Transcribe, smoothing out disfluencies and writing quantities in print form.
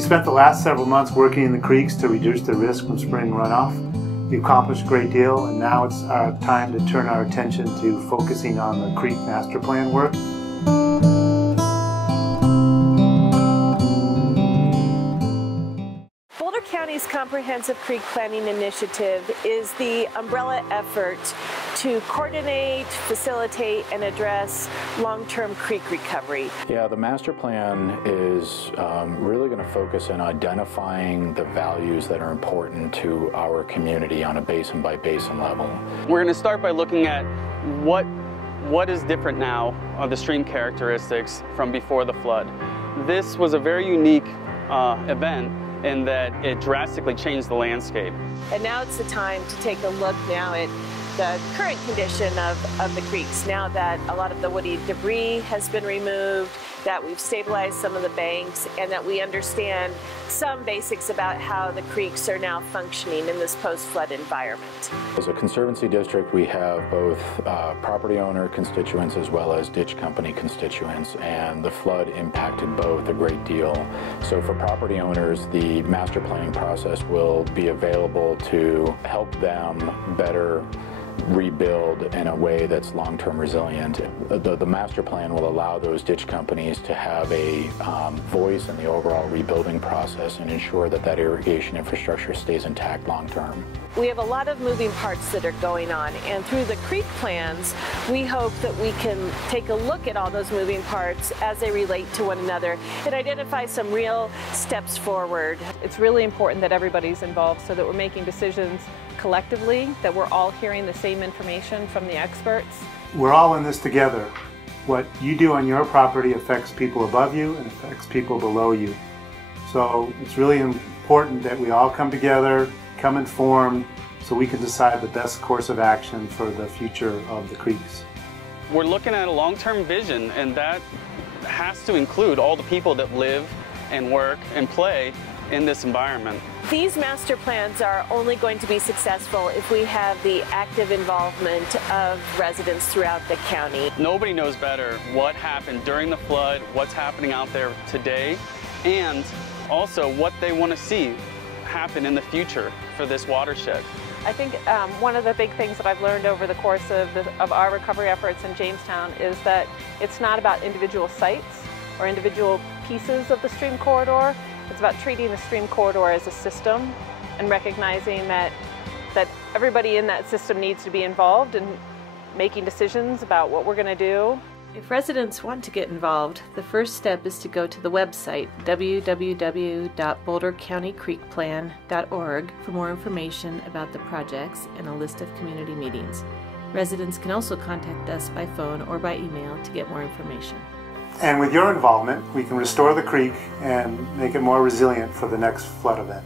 We spent the last several months working in the creeks to reduce the risk from spring runoff. We've accomplished a great deal, and now it's our time to turn our attention to focusing on the creek master plan work. Boulder County's Comprehensive Creek Planning Initiative is the umbrella effort to coordinate, facilitate, and address long-term creek recovery. Yeah, the master plan is really going to focus on identifying the values that are important to our community on a basin by basin level. We're going to start by looking at what is different now of the stream characteristics from before the flood. This was a very unique event in that it drastically changed the landscape. And now it's the time to take a look now at the current condition of the creeks, now that a lot of the woody debris has been removed, that we've stabilized some of the banks, and that we understand some basics about how the creeks are now functioning in this post-flood environment. As a conservancy district, we have both property owner constituents as well as ditch company constituents, and the flood impacted both a great deal. So for property owners, the master planning process will be available to help them better rebuild in a way that's long-term resilient. The master plan will allow those ditch companies to have a voice in the overall rebuilding process and ensure that that irrigation infrastructure stays intact long-term. We have a lot of moving parts that are going on, and through the creek plans, we hope that we can take a look at all those moving parts as they relate to one another and identify some real steps forward. It's really important that everybody's involved so that we're making decisions collectively, that we're all hearing the same information from the experts. We're all in this together. What you do on your property affects people above you and affects people below you. So it's really important that we all come together, come informed, so we can decide the best course of action for the future of the creeks. We're looking at a long-term vision, and that has to include all the people that live and work and play in this environment. These master plans are only going to be successful if we have the active involvement of residents throughout the county. Nobody knows better what happened during the flood, what's happening out there today, and also what they want to see happen in the future for this watershed. I think one of the big things that I've learned over the course of our recovery efforts in Jamestown is that it's not about individual sites or individual pieces of the stream corridor. It's about treating the stream corridor as a system and recognizing that everybody in that system needs to be involved in making decisions about what we're going to do. If residents want to get involved, the first step is to go to the website www.bouldercountycreekplan.org for more information about the projects and a list of community meetings. Residents can also contact us by phone or by email to get more information. And with your involvement, we can restore the creek and make it more resilient for the next flood event.